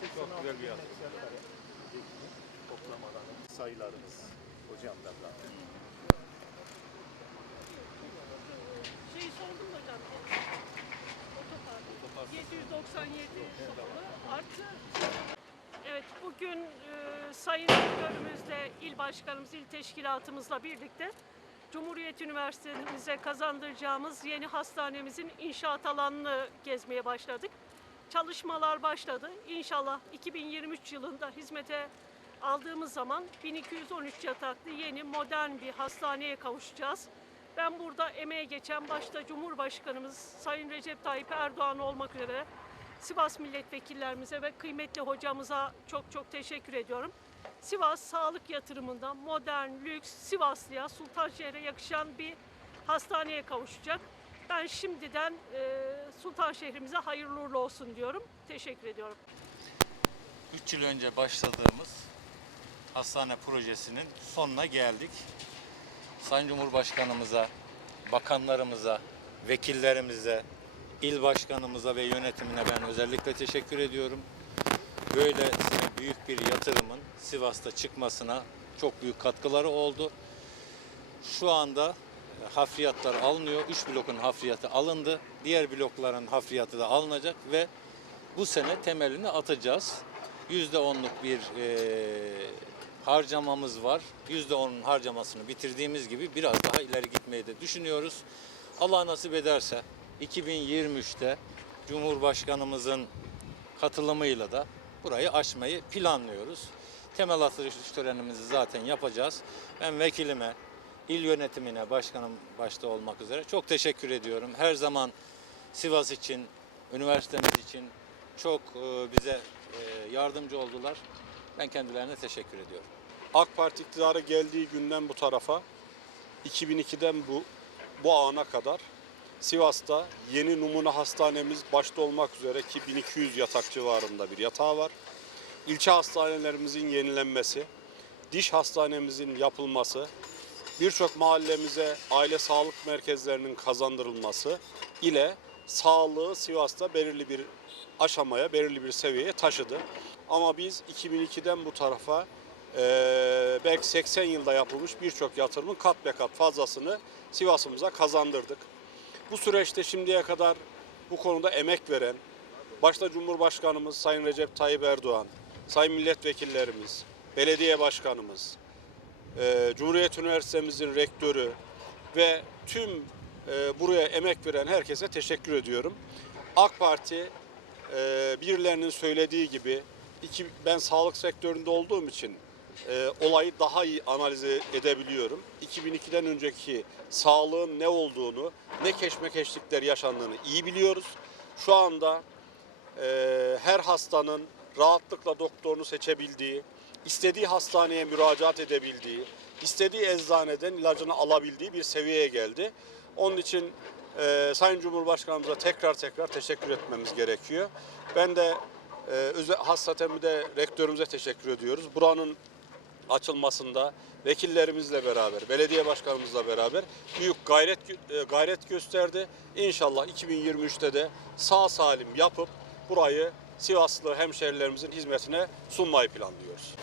Çok güzel bir yatırım. Toplamadan sayılarımız hocamdan da. Şey sordum da hocam. Otopark. 797 sorulu artı. Evet bugün e, Sayın Rektörümüzle, il başkanımız, il teşkilatımızla birlikte Cumhuriyet Üniversitemize kazandıracağımız yeni hastanemizin inşaat alanını gezmeye başladık. Çalışmalar başladı. İnşallah 2023 yılında hizmete aldığımız zaman 1213 yataklı yeni modern bir hastaneye kavuşacağız. Ben burada emeğe geçen başta Cumhurbaşkanımız Sayın Recep Tayyip Erdoğan olmak üzere Sivas milletvekillerimize ve kıymetli hocamıza çok çok teşekkür ediyorum. Sivas sağlık yatırımında modern, lüks, Sivaslı'ya, Sultanşehir'e yakışan bir hastaneye kavuşacak. Ben şimdiden e, Sultanşehir'imize hayırlı uğurlu olsun diyorum. Teşekkür ediyorum. 3 yıl önce başladığımız hastane projesinin sonuna geldik. Sayın Cumhurbaşkanımıza, bakanlarımıza, vekillerimize, il başkanımıza ve yönetimine ben özellikle teşekkür ediyorum. Böyle büyük bir yatırımın Sivas'ta çıkmasına çok büyük katkıları oldu. Şu anda hafriyatlar alınıyor. 3 blokun hafriyatı alındı. Diğer blokların hafriyatı da alınacak ve bu sene temelini atacağız. %10'luk bir e, harcamamız var. %10'un harcamasını bitirdiğimiz gibi biraz daha ileri gitmeyi de düşünüyoruz. Allah nasip ederse 2023'te Cumhurbaşkanımızın katılımıyla da burayı açmayı planlıyoruz. Temel atılış törenimizi zaten yapacağız. Ben vekilime, il yönetimine, başkanım başta olmak üzere çok teşekkür ediyorum. Her zaman Sivas için, üniversitemiz için çok e, bize e, yardımcı oldular. Ben kendilerine teşekkür ediyorum. AK Parti iktidara geldiği günden bu tarafa 2002'den bu bu ana kadar Sivas'ta yeni numune hastanemiz başta olmak üzere ki 1200 yatak civarında bir yatağı var. İlçe hastanelerimizin yenilenmesi, diş hastanemizin yapılması, birçok mahallemize aile sağlık merkezlerinin kazandırılması ile sağlığı Sivas'ta belirli bir aşamaya, belirli bir seviyeye taşıdı. Ama biz 2002'den bu tarafa eee, belki 80 yılda yapılmış birçok yatırımın kat be kat fazlasını Sivas'ımıza kazandırdık. Bu süreçte şimdiye kadar bu konuda emek veren, başta Cumhurbaşkanımız Sayın Recep Tayyip Erdoğan, Sayın Milletvekillerimiz, Belediye Başkanımız, eee, Cumhuriyet Üniversitemizin rektörü ve tüm eee, buraya emek veren herkese teşekkür ediyorum. AK Parti eee, birilerinin söylediği gibi ben sağlık sektöründe olduğum için e, olayı daha iyi analiz edebiliyorum. 2002'den önceki sağlığın ne olduğunu, ne keşmekeşlikler yaşandığını iyi biliyoruz. Şu anda e, her hastanın rahatlıkla doktorunu seçebildiği, istediği hastaneye müracaat edebildiği, istediği eczaneden ilacını alabildiği bir seviyeye geldi. Onun için e, Sayın Cumhurbaşkanımıza tekrar tekrar teşekkür etmemiz gerekiyor. Ben de e, hassaten de rektörümüze teşekkür ediyoruz. Buranın açılmasında vekillerimizle beraber, belediye başkanımızla beraber büyük gayret e, gayret gösterdi. İnşallah 2023'te de sağ salim yapıp burayı Sivaslı hemşehrilerimizin hizmetine sunmayı planlıyoruz.